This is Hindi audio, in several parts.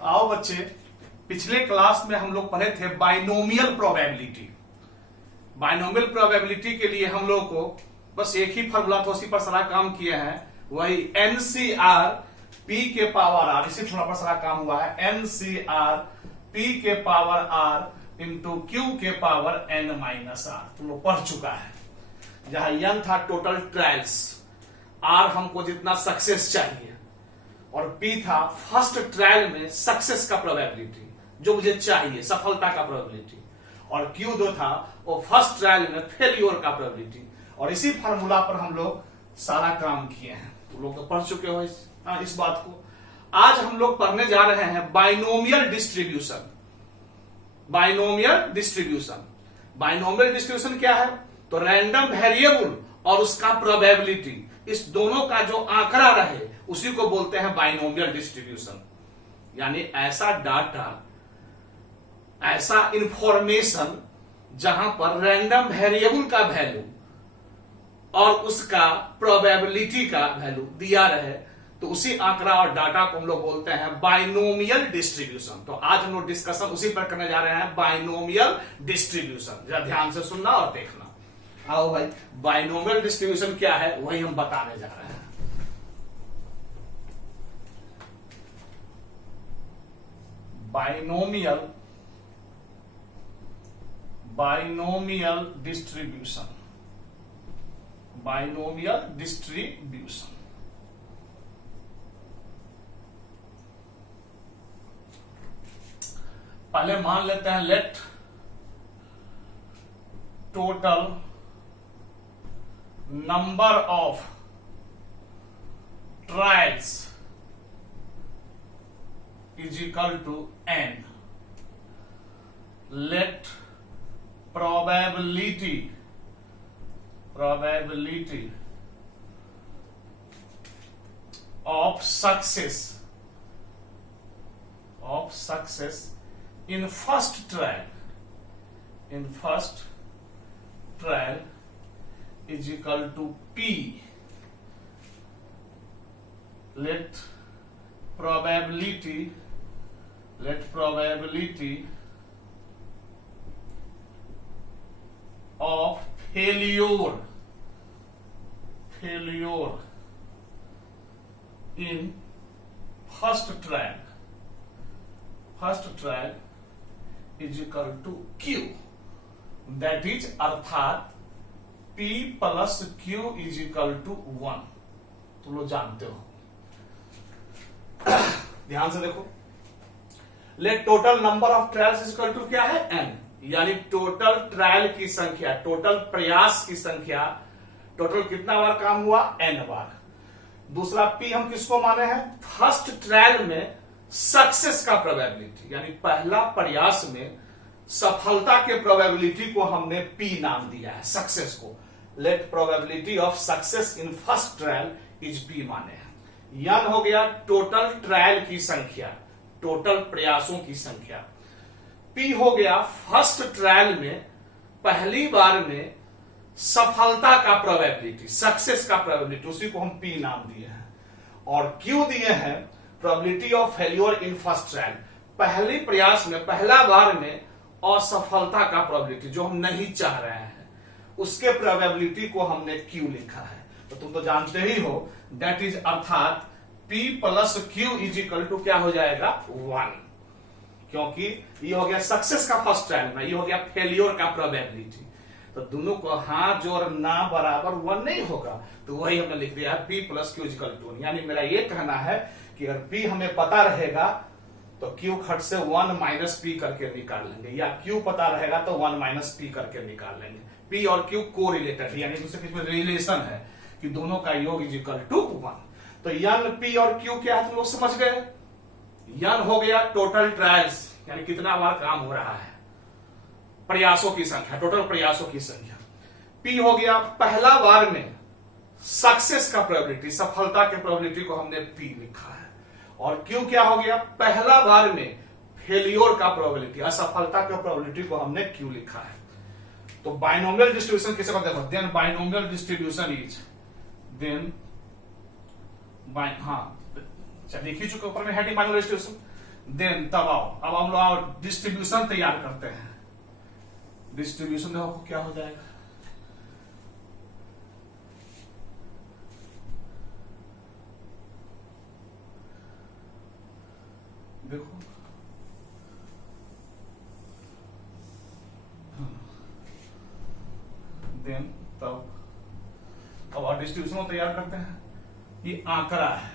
आओ बच्चे, पिछले क्लास में हम लोग पढ़े थे बाइनोमियल प्रोबेबिलिटी। बाइनोमियल प्रोबेबिलिटी के लिए हम लोग को बस एक ही फॉर्मूला था, उसी पर सारा काम किए हैं, वही एनसीआर पी के पावर आर। इसी फॉर्मूला पर सारा काम हुआ है, एनसीआर पी के पावर आर इंटू क्यू के पावर एन माइनस आर। तुम लोग पढ़ चुका है। जहां एन था टोटल ट्रायल्स, आर हमको जितना सक्सेस चाहिए, और पी था फर्स्ट ट्रायल में सक्सेस का प्रोबेबिलिटी जो मुझे चाहिए, सफलता का प्रोबेबिलिटी, और क्यू दो था वो फर्स्ट ट्रायल में फेलियर का प्रोबेबिलिटी। और इसी फार्मूला पर हम लोग सारा काम किए हैं। तुम लोग तो पढ़ चुके हो इस बात को। आज हम लोग पढ़ने जा रहे हैं binomial distribution. Binomial distribution, binomial distribution क्या है? तो रैंडम वेरिएबल और उसका प्रोबेबिलिटी, इस दोनों का जो आंकड़ा रहे उसी को बोलते हैं बाइनोमियल डिस्ट्रीब्यूशन। यानी ऐसा डाटा, ऐसा इंफॉर्मेशन जहां पर रैंडम वेरिएबल का वैल्यू और उसका प्रोबेबिलिटी का वैल्यू दिया रहे, तो उसी आंकड़ा और डाटा को हम लोग बोलते हैं बाइनोमियल डिस्ट्रीब्यूशन। तो आज हम लोग डिस्कशन उसी पर करने जा रहे हैं, बाइनोमियल डिस्ट्रीब्यूशन। जरा ध्यान से सुनना और देखना। आओ भाई, बाइनोमियल डिस्ट्रीब्यूशन क्या है वही हम बताने जा रहे हैं। Binomial distribution, binomial distribution. पहले मान लेते हैं let total number of trials is equal to n। Let probability of success in first trial is equal to p। let probability of failure in first trial is equal to q। that is अर्थात p plus q is equal to 1। तुम लोग जानते हो। ध्यान से देखो, let total number of trials is equal to क्या है? n। यानी टोटल ट्रायल की संख्या, टोटल प्रयास की संख्या, टोटल कितना बार काम हुआ? n बार। दूसरा p हम किसको माने हैं? फर्स्ट ट्रायल में सक्सेस का प्रोबेबिलिटी, यानी पहला प्रयास में सफलता के प्रोबेबिलिटी को हमने p नाम दिया है, सक्सेस को। Let probability of success in first trial is p माने हैं। n हो गया टोटल ट्रायल की संख्या, टोटल प्रयासों की संख्या। p हो गया फर्स्ट ट्रायल में पहली बार में सफलता का प्रोबेबिलिटी, सक्सेस का प्रोबेबिलिटी, उसी को हम p नाम दिए हैं। और q दिए हैं probability of failure in first trial, पहले प्रयास में, पहला बार में असफलता का प्रोबेबिलिटी जो हम नहीं चाह रहे हैं, उसके प्रोबेबिलिटी को हमने q लिखा है। तो तुम तो जानते ही हो, दैट इज अर्थात p plus q is equal to क्या हो जाएगा? 1। क्योंकि ये हो गया सक्सेस का फर्स्ट ट्रायल में, ये हो गया फेलियर का प्रोबेबिलिटी। तो दोनों को हाथ जोड़ ना बराबर 1 नहीं होगा, तो वही हमने लिख दिया p plus Q equal to 1। यानी मेरा ये कहना है कि अगर p हमें पता रहेगा तो q खट से 1 माइनस p करके निकाल लेंगे, या q पता रहेगा तो 1 माइनस p करके निकाल लेंगे। p और q को रिलेटेड है, यानी दूसरे बीच में रिलेशन है कि दोनों का योग इज इक्वल टू 1। तो n, p और q क्या है तुम लोग समझ गए? n हो गया टोटल ट्रायल्स, यानी कितना बार काम हो रहा है, प्रयासों की संख्या, टोटल प्रयासों की संख्या। p हो गया पहला बार में सक्सेस का प्रोबेबिलिटी, सफलता के प्रोबेबिलिटी को हमने p लिखा है। और q क्या हो गया? पहला बार में फेलियर का प्रोबेबिलिटी, असफलता के प्रोबेबिलिटी को हमने q लिखा है। तो बाइनोमियल डिस्ट्रीब्यूशन किसे कहते हैं? Then binomial distribution is then लिख ही चुके ऊपर में हेडिंग बाइनोमियल डिस्ट्रीब्यूशन। देन तब आओ, अब हम लोग डिस्ट्रीब्यूशन तैयार करते हैं। डिस्ट्रीब्यूशन देखो क्या हो जाएगा, देखो देन तब अब डिस्ट्रीब्यूशन तैयार करते हैं। ये आंकड़ा है,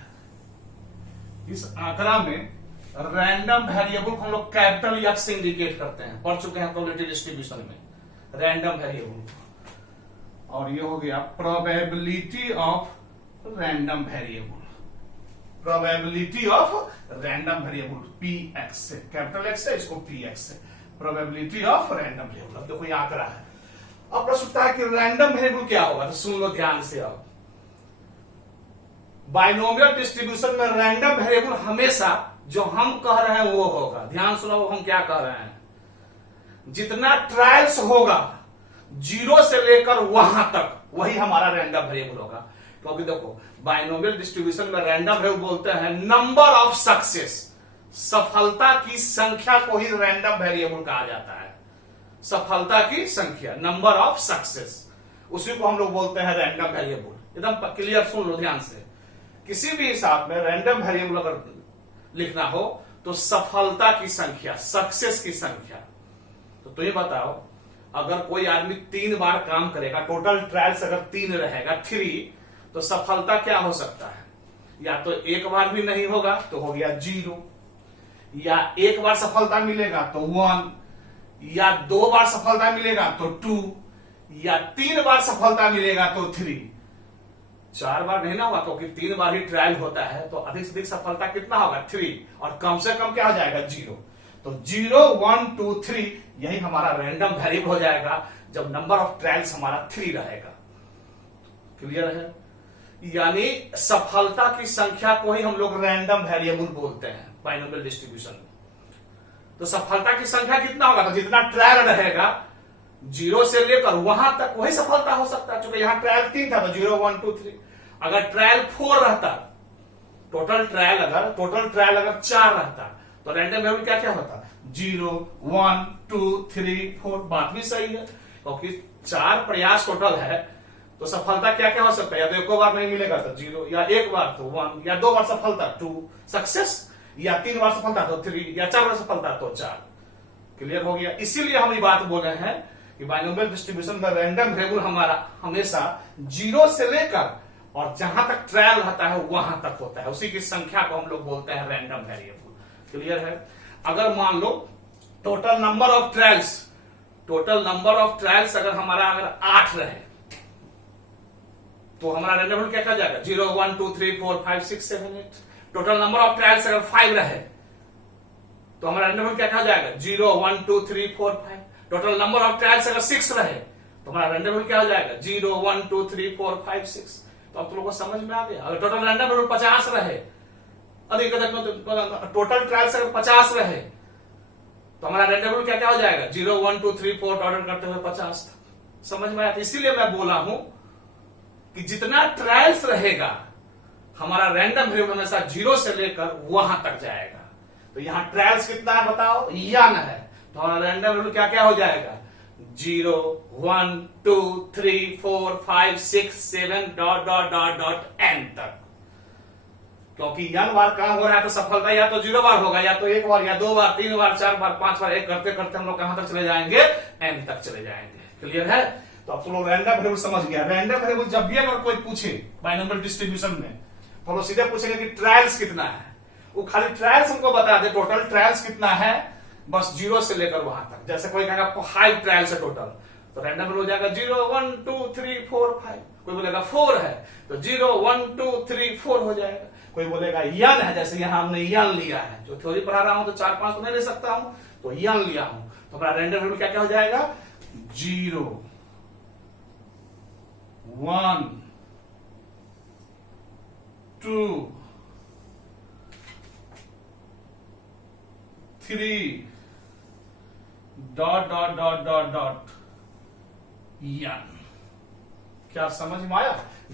इस आंकड़ा में रैंडम वेरिएबल को हम लोग कैपिटल एक्स से इंडिकेट करते हैं, पढ़ चुके हैं प्रोबेबिलिटी डिस्ट्रीब्यूशन में रैंडम वेरिएबल। और ये हो गया probability of random variable, probability of random variable P x से, कैपिटल एक्स से, इसको पी एक्स से, प्रोबेबिलिटी ऑफ रैंडम वेरिएबल। अब देखो ये आंकड़ा है। अब प्रश्न उठता है कि रैंडम वेरिएबल क्या होगा, तो सुन लो ध्यान से। अब बाइनोमियल डिस्ट्रीब्यूशन में रैंडम वेरिएबल हमेशा जो हम कह रहे हैं वो होगा। ध्यान सुनो हम क्या कह रहे हैं, जितना ट्रायल्स होगा 0 से लेकर वहां तक वही हमारा रैंडम वेरिएबल होगा। क्योंकि देखो बाइनोमियल डिस्ट्रीब्यूशन में रैंडम वेरिएबल बोलते हैं नंबर ऑफ सक्सेस, सफलता की संख्या को ही रैंडम वेरिएबल कहा जाता है। सफलता की संख्या, नंबर ऑफ सक्सेस, उसी को हम लोग बोलते हैं रैंडम वेरिएबल। एकदम क्लियर सुन लो ध्यान से। किसी भी हिसाब में रैंडम वेरिएबल अगर लिखना हो तो सफलता की संख्या, सक्सेस की संख्या। तो ये बताओ अगर कोई आदमी 3 बार काम करेगा, टोटल ट्रायल्स अगर 3 रहेगा 3, तो सफलता क्या हो सकता है, या तो एक बार भी नहीं होगा तो हो गया 0, या एक बार सफलता मिलेगा तो 1, या 2 बार सफलता मिलेगा तो 2, या 3 बार सफलता मिलेगा तो 3। 4 बार नहीं ना होगा, क्योंकि 3 बार ही ट्रायल होता है, तो अधिक से अधिक सफलता कितना होगा 3, और कम से कम क्या हो जाएगा 0। तो 0, 1, 2, 3 यही हमारा रैंडम वेरिएबल हो जाएगा जब नंबर ऑफ ट्रायल्स हमारा 3 रहेगा। क्लियर है? यानी सफलता की संख्या को ही हम लोग रैंडम वेरिएबल बोलते हैं बाइनोमियल डिस्ट्रीब्यूशन में। तो सफलता की संख्या कितना होगा, तो जितना ट्रायल रहेगा 0 से लेकर वहां तक वही सफलता हो सकता है। क्योंकि यहां ट्रायल 3 था तो 0, 1, 2, 3। अगर ट्रायल 4 रहता, टोटल ट्रायल अगर 4 रहता तो रैंडम वेरिएबल क्या क्या होता, 0, 1, 2, 3, 4। बात भी सही है, क्योंकि 4 प्रयास टोटल है तो सफलता क्या क्या हो सकता है, या तो एक बार नहीं मिलेगा तो 0, या एक बार तो 1, या 2 बार सफलता 2 सक्सेस, या 3 बार सफलता तो 3, या 4 बार सफलता तो 4। क्लियर हो गया? इसीलिए हम ये बात बोल रहे हैं कि बाइनोमियल डिस्ट्रीब्यूशन में रैंडम वेरिएबल हमारा हमेशा 0 से लेकर और जहां तक ट्रायल रहता है वहां तक होता है, उसी की संख्या को हम लोग बोलते हैं रैंडम वेरिएबल। क्लियर है? अगर मान लो टोटल नंबर ऑफ ट्रायल्स अगर हमारा 8 रहे तो हमारा रैंडम वेरिएबल क्या कहा जाएगा, 0, 1, 2, 3, 4, 5, 6, 7, 8। टोटल नंबर ऑफ ट्रायल्स अगर 5 रहे तो हमारा रैंडम वेरिएबल क्या कहा जाएगा, 0, 1, 2, 3, 4, 5। टोटल नंबर ऑफ ट्रायल्स अगर 6 रहे तो हमारा रैंडम वेरिएबल क्या हो जाएगा, 0, 1, 2, 3, 4, 5, 6। तो अब तुम लोगों को समझ में आ गया। अगर टोटल रैंडम वेरिएबल 50 रहे, टोटल ट्रायल्स अगर 50 रहे तो हमारा रैंडम वेरिएबल क्या क्या हो जाएगा, 0, 1, 2, 3, 4 ऑर्डर करते हुए 50 तक। समझ में आया? इसीलिए मैं बोला हूं कि जितना ट्रायल्स रहेगा हमारा रैंडम वेरिएबल हमेशा 0 से लेकर वहां तक जाएगा। तो यहां ट्रायल्स कितना है बताओ, n है, तो हमारा रैंडम वेरिएबल क्या क्या हो जाएगा, 0, 1, 2, 3, 4, 5, 6, 7 n तक। क्योंकि n बार काम हो रहा है तो सफलता या तो 0 बार होगा, या तो 1 बार, या 2 बार, 3 बार, 4 बार, 5 बार, एक करते करते हम लोग कहां तक चले जाएंगे, n तक चले जाएंगे। क्लियर है? तो अब तुम लोग रैंडम वेरिएबल समझ गया। रैंडम वेरिएबल जब भी अगर कोई पूछे बाइनोमियल डिस्ट्रीब्यूशन में तो हम लोग सीधे पूछेंगे कि ट्रायल्स कितना है। वो खाली ट्रायल्स हमको बता दे, टोटल ट्रायल्स कितना है, बस 0 से लेकर वहां तक। जैसे कोई कहेगा 5 ट्रायल्स है टोटल, तो रैंडम वेरिएबल हो जाएगा 0, 1, 2, 3, 4, 5। कोई बोलेगा 4 है तो 0, 1, 2, 3, 4 हो जाएगा। कोई बोलेगा n है, जैसे यहां हमने n लिया है, जो थ्योरी पढ़ा रहा हूं तो 4, 5 तो नहीं ले सकता हूं, तो n लिया हूं, तो हमारा रैंडम वेरिएबल क्या क्या हो जाएगा, 0, 1, 2, 3 n। क्या समझ में आया?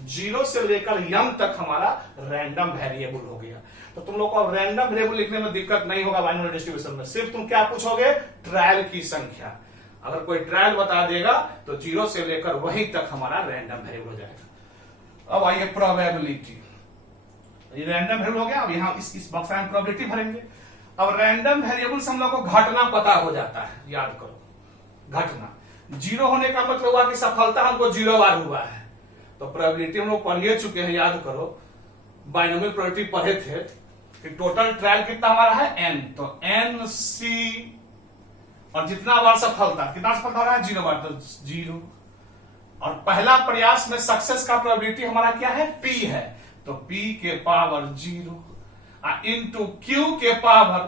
0 से लेकर m तक हमारा रैंडम वेरिएबल हो गया। तो तुम लोग को अब रैंडम वेरिएबल लिखने में दिक्कत नहीं होगा बाइनोमियल डिस्ट्रीब्यूशन में। सिर्फ तुम क्या पूछोगे, ट्रायल की संख्या। अगर कोई ट्रायल बता देगा तो 0 से लेकर वहीं तक हमारा रैंडम वेरिएबल हो जाएगा। अब आइए प्रोबेबिलिटी, ये रैंडम वेरिएबल हो गया। अब यहां इस बक्सा में प्रोबेबिलिटी भरेंगे। अब रैंडम वेरिएबल से हम लोग को घटना पता हो जाता है, याद करो घटना। 0 होने का मतलब हुआ कि सफलता हमको 0 बार हुआ है। तो प्रोबेबिलिटी हम लोग पढ़िए चुके हैं, याद करो बाइनोमियल प्रोबेबिलिटी पढ़े थे कि टोटल ट्रायल कितना हमारा है n, तो n c और जितना बार सफलता, कितना सफलता हो रहा है 0 बार, तो 0। और पहला प्रयास में सक्सेस का प्रोबेबिलिटी हमारा क्या है, p है, तो p के पावर 0 इंटू q के पावर,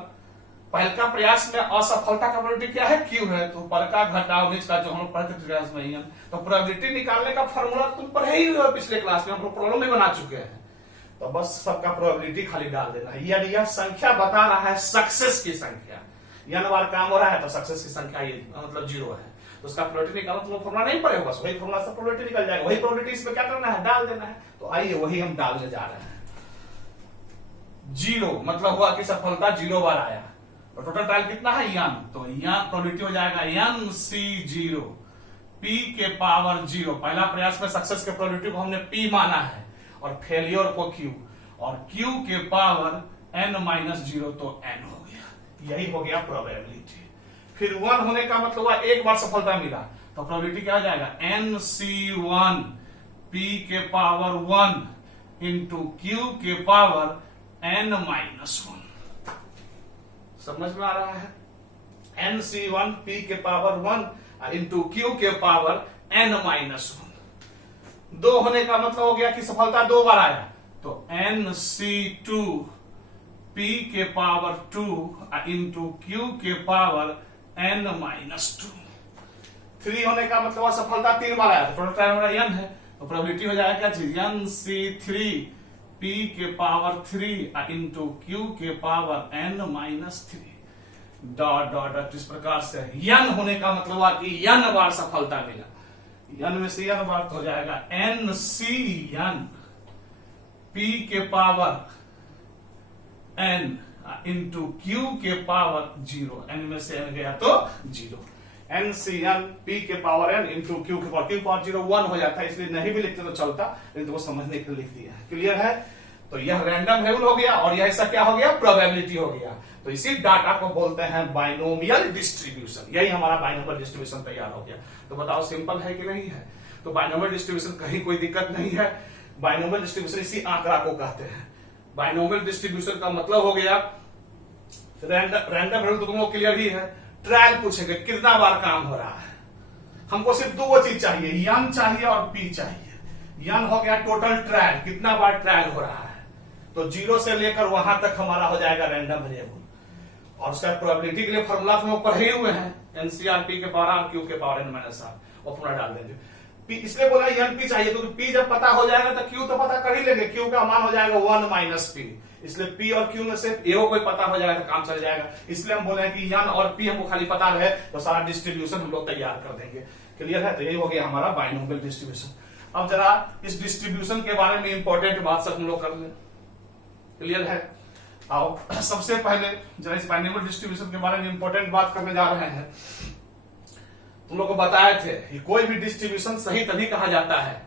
पहला प्रयास में असफलता का प्रोबेबिलिटी क्या है, q है, तो ऊपर का घटाव नीचे का, जो हम लोग पढ़ते थे क्लास में। तो प्रोबेबिलिटी निकालने का फॉर्मूला तुम पढ़े ही हो पिछले क्लास में, हम लोग प्रॉब्लम भी बना चुके हैं। तो बस सबका प्रोबेबिलिटी खाली डाल देना है। यदि यह संख्या बता रहा है सक्सेस की संख्या, n बार काम हो रहा है, तो सक्सेस की संख्या ये मतलब 0 है, तो उसका प्रोबेबिलिटी निकालो। तुम फॉर्मूला नहीं पढ़े हो, बस वही फॉर्मूला से प्रोबेबिलिटी निकल जाएगा। वही प्रोबेबिलिटी इसमें क्या करना है, डाल देना है। तो आइए वही हम डालने जा रहे हैं। 0 मतलब हुआ कि सफलता 0 बार आया, तो टोटल ट्रायल कितना है n, तो यहाँ प्रोबेबिलिटी हो जाएगा nc0 p के पावर 0। पहला प्रयास में सक्सेस के प्रोबेबिलिटी को हमने p माना है और फेलियर को q, और q के पावर n-0, तो n हो गया। यही हो गया प्रोबेबिलिटी। फिर 1 होने का मतलब हुआ एक बार सफलता मिला, तो प्रोबेबिलिटी क्या हो जाएगा, nc1 p के पावर 1 इंटू q के पावर n-1। समझ में आ रहा है, nc1 p के पावर 1 इंटू q के पावर n-1। 2 होने का मतलब हो गया कि सफलता 2 बार आया, तो nc2 p के पावर 2 इंटू q के पावर n-2। 3 होने का मतलब सफलता 3 बार आया, तो टोटल ट्रायल हमारा n है, तो प्रोबेबिलिटी हो जाएगा क्या चीज, nc3 p के पावर 3 इंटू q के power n-3 dot dot dot. इस प्रकार से n होने का मतलब हुआ कि n बार सफलता मिला, n में से n बार तो हो जाएगा nc p के पावर n इंटू q के पावर 0, n में से n गया तो 0, nc1 p के पावर n इंटू q के पावर 0 1 हो जाता है। इसलिए नहीं भी लिखते तो चलता, लेकिन तो वो समझने के लिए लिख दिया है। क्लियर है, तो यह रैंडम वेरिएबल हो गया और यह ऐसा क्या हो गया, प्रोबेबिलिटी हो गया। तो इसी डाटा को बोलते हैं बाइनोमियल डिस्ट्रीब्यूशन। यही हमारा बाइनोमियल डिस्ट्रीब्यूशन तैयार हो गया। तो बताओ सिंपल है कि नहीं है। तो बाइनोमियल डिस्ट्रीब्यूशन कहीं कोई दिक्कत नहीं है। बाइनोमियल डिस्ट्रीब्यूशन इसी आंकड़ा को कहते हैं। बाइनोमियल डिस्ट्रीब्यूशन का मतलब हो गया रैंडम वेरिएबल, तो तुम लोग क्लियर ही है। ट्रायल पूछेंगे कितना बार काम हो रहा है, हमको सिर्फ दो चीज चाहिए, n चाहिए और p चाहिए। n हो गया टोटल ट्रायल, कितना बार ट्रायल हो रहा है, तो 0 से लेकर वहां तक हमारा हो जाएगा रैंडम वेरिएबल। और उसका प्रोबेबिलिटी के लिए फॉर्मूला हम लोग पढ़े हुए हैं, एनसीआर p के पावर q के पावर n-r, वो फॉर्मूला डाल देंगे। p इसलिए बोला n p चाहिए, तो p जब पता हो जाएगा तो q तो पता कर ही लेंगे, q का मान हो जाएगा 1 - p। इसलिए p और q में से एओ कोई पता हो जाएगा तो काम चल जाएगा। इसलिए हम बोले कि n और p हमको खाली पता रहे तो सारा डिस्ट्रीब्यूशन हम लोग तैयार कर देंगे। क्लियर है, तो यही हो गया हमारा बाइनोमियल डिस्ट्रीब्यूशन। अब जरा इस डिस्ट्रीब्यूशन के बारे में इंपॉर्टेंट बात सब हम लोग कर ले। क्लियर है, आओ सबसे पहले जरा इस बाइनोमियल डिस्ट्रीब्यूशन के बारे में इंपॉर्टेंट बात करने जा रहे हैं। तुम लोग को बताए थे कि कोई भी डिस्ट्रीब्यूशन सही तभी कहा जाता है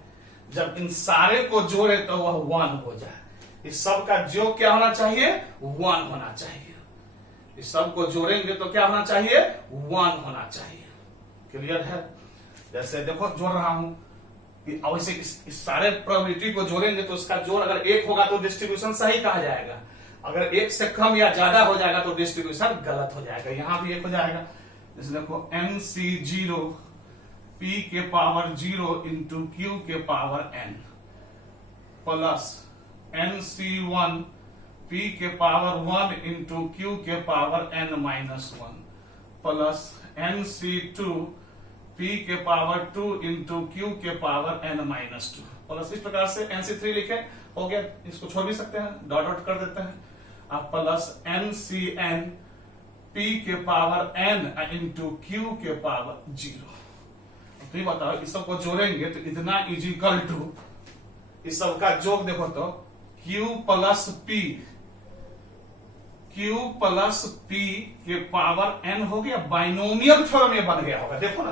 जब इन सारे को जोड़े तो वह 1 हो जाए। इस सब का योग क्या होना चाहिए, 1 होना चाहिए। इस सब को जोड़ेंगे तो क्या होना चाहिए, 1 होना चाहिए। क्लियर है, जैसे देखो जोड़ रहा हूं, वैसे इस सारे प्रोबेबिलिटी को जोड़ेंगे तो उसका जोड़ अगर 1 होगा तो डिस्ट्रीब्यूशन सही कहा जाएगा, अगर 1 से कम या ज्यादा हो जाएगा तो डिस्ट्रीब्यूशन गलत हो जाएगा। यहां भी 1 हो जाएगा, जैसे देखो nc0 p के पावर 0 इंटू q के power n plus nc1 p के पावर 1 इंटू q के power n-1 plus nc2 p के पावर 2 इंटू q के पावर n-2 प्लस इस प्रकार से nc3 लिखे, हो गया। इसको छोड़ भी सकते हैं, डॉट डॉट कर देते हैं। अब प्लस ncn p के पावर n इंटू q के पावर 0। तो ये बताओ, इस सबको जोड़ेंगे तो इतना इजिकल टू इस सब का जोग देखो तो Q plus P, Q plus P के पावर n हो गया। बाइनोमियल थ्योरम ये बन गया होगा, देखो ना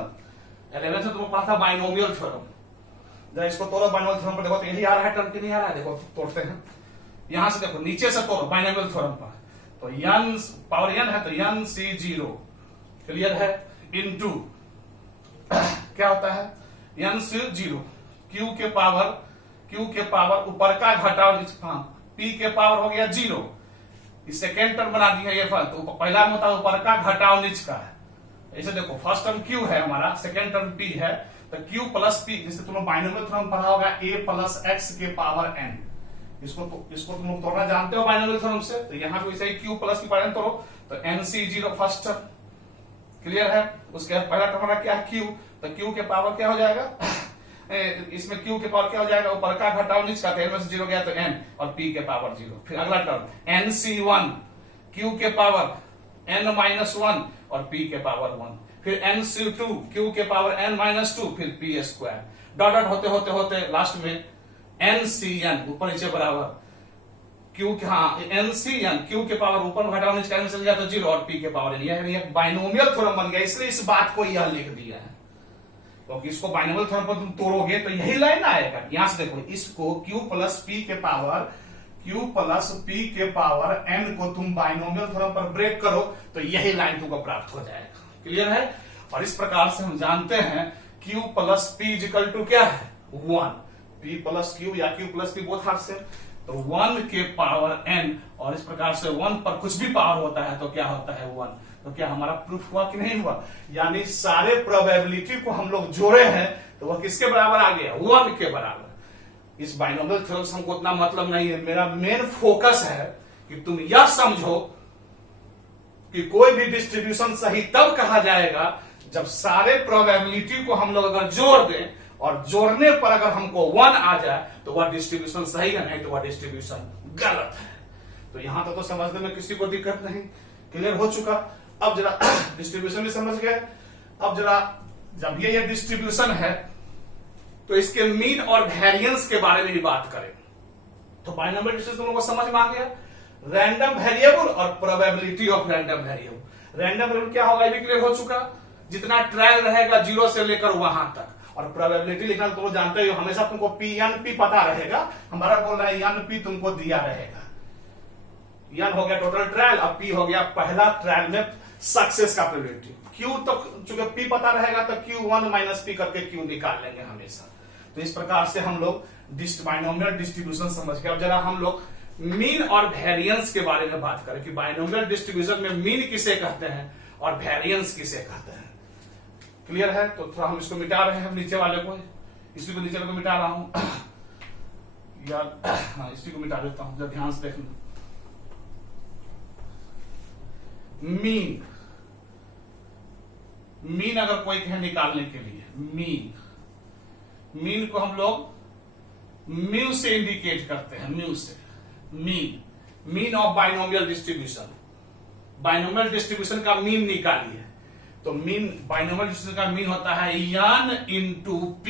11th में तुमको पढ़ा था बाइनोमियल थ्योरम। जब इसको तोड़ो बाइनोमियल थ्योरम पर देखो तो यही आ रहा है टर्म की नहीं आ रहा है, देखो तोड़ते हैं यहां से, देखो नीचे से तोड़ो बाइनोमियल थ्योरम पर, तो n पावर n है तो n C0 क्लियर है, इनटू क्या होता है n C0 Q के पावर ऊपर का घटाओ P के पावर हो गया 0, इस सेकेंड टर्म बना दिया ये फल, तो पहला में होता है ऊपर का घटाओ नीच का, ऐसे देखो फर्स्ट टर्म Q है हमारा, सेकेंड टर्म P है, तो Q प्लस P, जिससे तुम बाइनोमियल थ्योरम पढ़ा होगा A प्लस x के पावर n, इसको तुम लोग तोड़ना जानते हो बाइनोमियल थ्योरम से, तो यहाँ पे वैसे ही Q प्लस की पावर n तोड़ो तो NC0 फर्स्ट टर्म क्लियर है। उसके बाद पहला टर्म हमारा क्या है Q, तो Q के पावर क्या हो जाएगा इसमें Q के पावर क्या हो जाएगा, ऊपर का घटाओ नीच का, n में से 0 गया तो n और P के पावर 0। फिर अगला टर्म NC1 Q के पावर n माइनस 1 और P के पावर 1, फिर NC2 Q के पावर n माइनस 2, फिर P स्क्वायर, डॉट डॉट होते होते होते लास्ट में NCN ऊपर नीचे बराबर Q के, हाँ NCN Q के पावर ऊपर घटाओ नीचे का चल गया तो 0 और P के पावर n, यह बाइनोमियल थ्योरम बन गया, इसलिए इस बात को यह लिख दिया है, क्योंकि इसको बाइनोमियल थ्योरम पर तुम तोड़ोगे तो यही लाइन आएगा। यहां से देखो इसको Q प्लस P के पावर n को तुम बाइनोमियल थ्योरम पर ब्रेक करो तो यही लाइन तुमको प्राप्त हो जाएगा, क्लियर है। और इस प्रकार से हम जानते हैं Q plus P equal to क्या है 1, P प्लस Q या Q plus P both are same, तो 1 के पावर n, और इस प्रकार से 1 पर कुछ भी पावर होता है तो क्या होता है 1, तो क्या हमारा प्रूफ हुआ कि नहीं हुआ, यानी सारे प्रोबेबिलिटी को हम लोग जोड़े हैं तो वह किसके बराबर आ गया 1 के बराबर। इस बाइनोमियल थ्योरम से हमको उतना मतलब नहीं है, मेरा मेन फोकस है कि तुम यह समझो कि कोई भी डिस्ट्रीब्यूशन सही तब कहा जाएगा जब सारे प्रोबेबिलिटी को हम लोग अगर जोड़ दें और जोड़ने पर अगर हमको 1 आ जाए तो वह डिस्ट्रीब्यूशन सही है, नहीं तो वह डिस्ट्रीब्यूशन गलत है। तो यहां तक तो समझने में किसी को दिक्कत नहीं, क्लियर हो चुका। अब जरा डिस्ट्रीब्यूशन भी समझ गए, अब जरा जब ये डिस्ट्रीब्यूशन है तो इसके मीन और वेरिएंस के बारे में भी बात करें। तो बाइनोमियल डिस्ट्रीब्यूशन तुम लोगों को समझ में आ गया, रैंडम वेरिएबल और probability of random variable. Random variable क्या होगा ये भी क्लियर हो चुका, जितना ट्रायल रहेगा 0 से लेकर वहां तक, और प्रोबेबिलिटी लिखना तुम लोग जानते हो, हमेशा तुमको P पता रहेगा, हमारा बोल रहा है NP तुमको दिया रहेगा, N हो गया टोटल ट्रायल, अब P हो गया पहला ट्रायल में सक्सेस का प्रोबेबिलिटी, Q तो चूंकि P पता रहेगा तो Q1 माइनस P करके Q निकाल लेंगे हमेशा। तो इस प्रकार से हम लोग बाइनोमियल डिस्ट्रीब्यूशन समझ गए। अब जरा हम लोग मीन और वेरिएंस के बारे में बात करें कि बाइनोमियल डिस्ट्रीब्यूशन में मीन किसे कहते हैं और वेरिएंस किसे कहते हैं, क्लियर है। तो थोड़ा हम इसको मिटा रहे हैं, नीचे वाले को, इसी को नीचे वाले को मिटा रहा हूं यार, हाँ इसी को मिटा देता हूं, जरा ध्यान से देखना। मीन अगर कोई कहे निकालने के लिए, मीन को हम लोग म्यू से इंडिकेट करते हैं, म्यू से, mean of binomial distribution, binomial distribution का मीन निकालिए, तो मीन बाइनोमियल डिस्ट्रीब्यूशन का मीन होता है n इंटू P,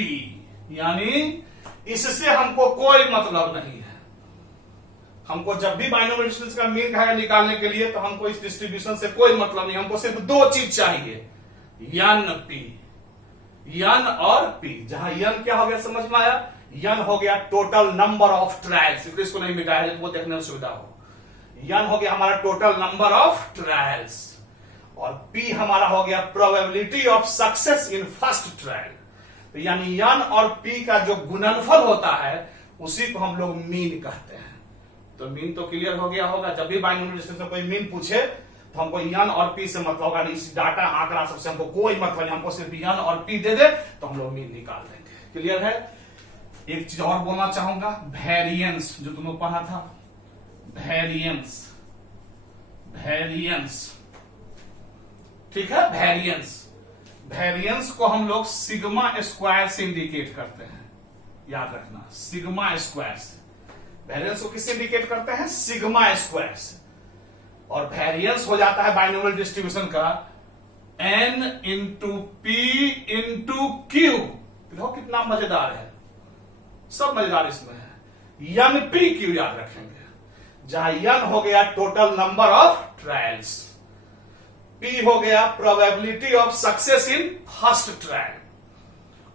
यानी इससे हमको कोई मतलब नहीं है। हमको जब भी बाइनोमियल डिस्ट्रीब्यूशन का मीन कहेगा निकालने के लिए तो हमको इस डिस्ट्रीब्यूशन से कोई मतलब नहीं, हमको सिर्फ दो चीज चाहिए, n और P। जहां n क्या हो गया समझ में आया, n हो गया टोटल नंबर ऑफ ट्रायल्स, इसको नहीं मिटाया वो देखने में सुविधा हो। n हो गया हमारा टोटल नंबर ऑफ ट्रायल्स और P हमारा हो गया probability of success in first trial. तो यानी n और P का जो गुणनफल होता है उसी को हम लोग मीन कहते हैं। तो मीन तो क्लियर हो गया होगा, जब भी बाइनोमियल डिस्ट्रीब्यूशन कोई मीन पूछे तो हमको n और P से मतलब होगा, इस डाटा आंकड़ा सबसे हमको कोई मतलब नहीं, हमको सिर्फ n और P दे दे तो हम लोग मीन निकाल देंगे, क्लियर है। एक चीज और बोलना चाहूंगा, वेरिएंस जो तुमने पढ़ा था, वेरिएंस ठीक है, वेरिएंस को हम लोग सिग्मा स्क्वायर से इंडिकेट करते हैं, याद रखना सिग्मा स्क्वायर से। वेरिएंस को किससे इंडिकेट करते हैं, सिग्मा स्क्वायर से। और वेरिएंस हो जाता है बाइनोमियल डिस्ट्रीब्यूशन का n into P into Q। देखो कितना मजेदार है, सब मजेदार इसमें है। एनपी क्यू याद रखेंगे, जहां एन हो गया total number of trials, P हो गया probability of success in first trial,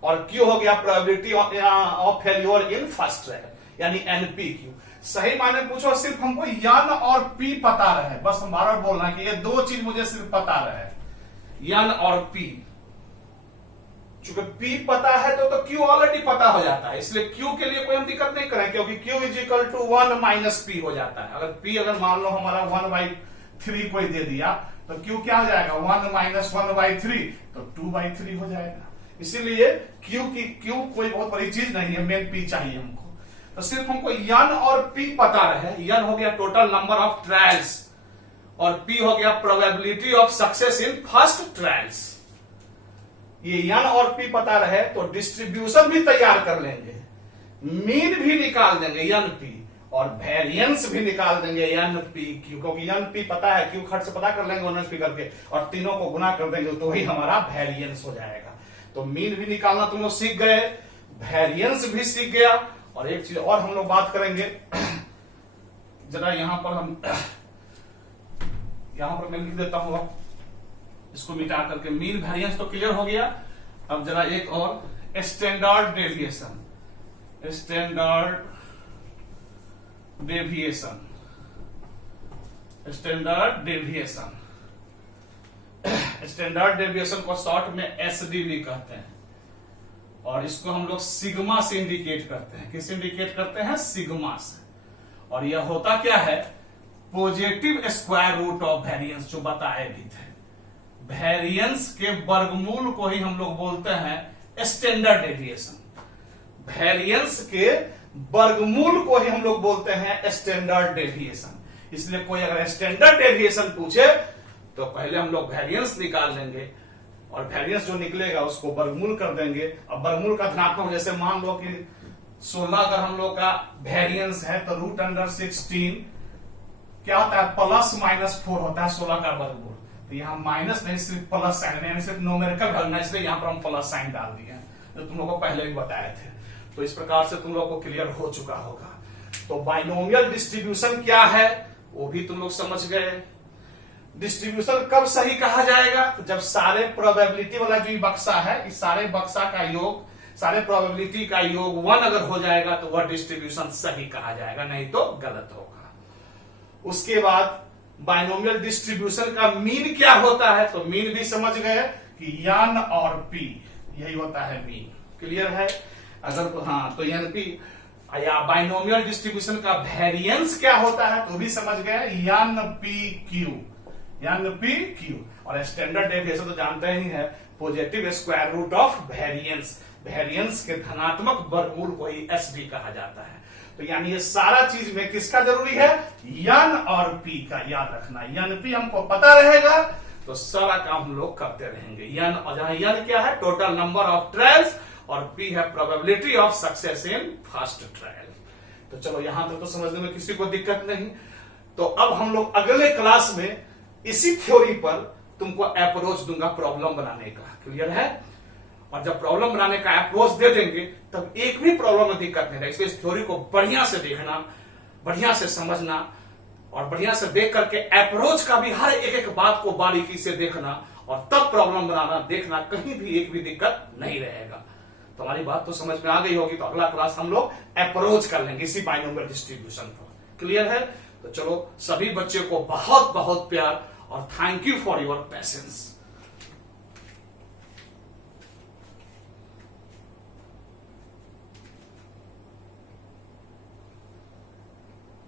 और क्यू हो गया probability of failure in first trial, यानी एनपी क्यू। सही माने पूछो, सिर्फ हमको एन और पी पता रहे, बस हम बार बार बोलना कि ये दो चीज मुझे सिर्फ पता रहे, एन और पी। चूंकि पी पता है तो क्यू ऑलरेडी पता हो जाता है, इसलिए क्यू के लिए कोई हम दिक्कत नहीं करें, क्योंकि Q is equal to 1 minus P हो जाता है। अगर पी अगर मान लो हमारा 1/3 कोई दे दिया तो क्यू क्या हो जाएगा, 1 माइनस 1/3, तो 2/3 हो जाएगा। इसीलिए क्यू कोई बहुत बड़ी चीज नहीं है, मेन पी चाहिए हमको। तो सिर्फ हमको एन और पी पता रहे, एन हो गया टोटल नंबर ऑफ ट्रायल्स और पी हो गया probability of success in first trials. ये एन और पी पता रहे तो डिस्ट्रीब्यूशन भी तैयार कर लेंगे, मीन भी निकाल देंगे एन पी, और वेरिएंस भी निकाल देंगे एन पी क्यू, क्योंकि एन पी पता है, क्यू खट से पता कर लेंगे एन पी करके, और तीनों को गुना कर देंगे तो ही हमारा वेरिएंस हो जाएगा। तो मीन भी निकालना तुम लोग सीख गए, वेरिएंस भी सीख गया, और एक चीज और हम लोग बात करेंगे, जरा यहां पर मैं लिख देता हूं, इसको मिटा करके मीन वेरिएंस तो क्लियर हो गया। अब जरा एक और standard deviation, standard deviation, standard deviation, standard deviation को शॉर्ट में एसडी भी कहते हैं, और इसको हम लोग सिग्मा से इंडिकेट करते हैं। किस इंडिकेट करते हैं, सिग्मा से। और यह होता क्या है, positive square root of variance, जो बताए भी थे, वेरिएंस के वर्गमूल को ही हम लोग बोलते हैं स्टैंडर्ड डेविएशन। वेरिएंस के वर्गमूल को ही हम लोग बोलते हैं स्टैंडर्ड डेविएशन। इसलिए कोई अगर स्टैंडर्ड डेविएशन पूछे तो पहले हम लोग वेरिएंस निकाल लेंगे, और वेरिएंस जो निकलेगा उसको वर्गमूल कर देंगे। अब वर्गमूल का धनात्मक, जैसे मान लो कि 16 अगर हम लोग का वेरिएंस है तो √16 क्या होता है, +-4 होता है 16 का वर्गमूल। तो यहाँ माइनस नहीं, सिर्फ प्लस साइन, यानी सिर्फ न्यूमेरिकल भरना, इसलिए यहाँ पर हम प्लस साइन डाल दिए हैं, जो तुम लोगों को पहले भी बताए थे। तो इस प्रकार से तुम लोगों को क्लियर हो चुका होगा। तो बाइनोमियल डिस्ट्रीब्यूशन क्या है वो भी तुम लोग समझ गए। डिस्ट्रीब्यूशन कब सही कहा जाएगा, तो जब सारे प्रोबेबिलिटी वाला जो बक्सा है, इस सारे बक्सा का योग, सारे प्रोबेबिलिटी का योग 1 अगर हो जाएगा तो वह डिस्ट्रीब्यूशन सही कहा जाएगा, नहीं तो गलत होगा। उसके बाद बाइनोमियल डिस्ट्रीब्यूशन का मीन क्या होता है, तो मीन भी समझ गए कि एन और पी यही होता है मीन। क्लियर है? अगर हाँ तो एन पी या बाइनोमियल डिस्ट्रीब्यूशन का वेरिएंस क्या होता है तो भी समझ गए, N P Q, N P Q. और स्टैंडर्ड डेविएशन तो जानते ही है, positive square root of variance, variance के धनात्मक वर्गमूल को ही एसडी कहा जाता है। तो यानी ये सारा चीज में किसका जरूरी है, एन और पी का याद रखना। एन पी हमको पता रहेगा तो सारा काम हम लोग करते रहेंगे। एन, और जहां एन क्या है, टोटल नंबर ऑफ ट्रायल्स, और पी है probability of success in first trial. तो चलो यहां तक तो समझने में किसी को दिक्कत नहीं। तो अब हम लोग अगले क्लास में इसी थ्योरी पर तुमको अप्रोच दूंगा प्रॉब्लम बनाने का। क्लियर है? और जब प्रॉब्लम बनाने का अप्रोच दे देंगे तब एक भी प्रॉब्लम में दिक्कत नहीं रहेगी। इसलिए इस थ्योरी को बढ़िया से देखना, बढ़िया से समझना, और बढ़िया से देख करके अप्रोच का भी हर एक एक बात को बारीकी से देखना, और तब प्रॉब्लम बनाना। देखना कहीं भी एक भी दिक्कत नहीं रहेगा। तो हमारी बात तो समझ में आ गई होगी। तो अगला क्लास हम लोग अप्रोच कर लेंगे इसी बाइनोमियल डिस्ट्रीब्यूशन पर। क्लियर है? तो चलो सभी बच्चे को बहुत बहुत प्यार, और thank you for your patience.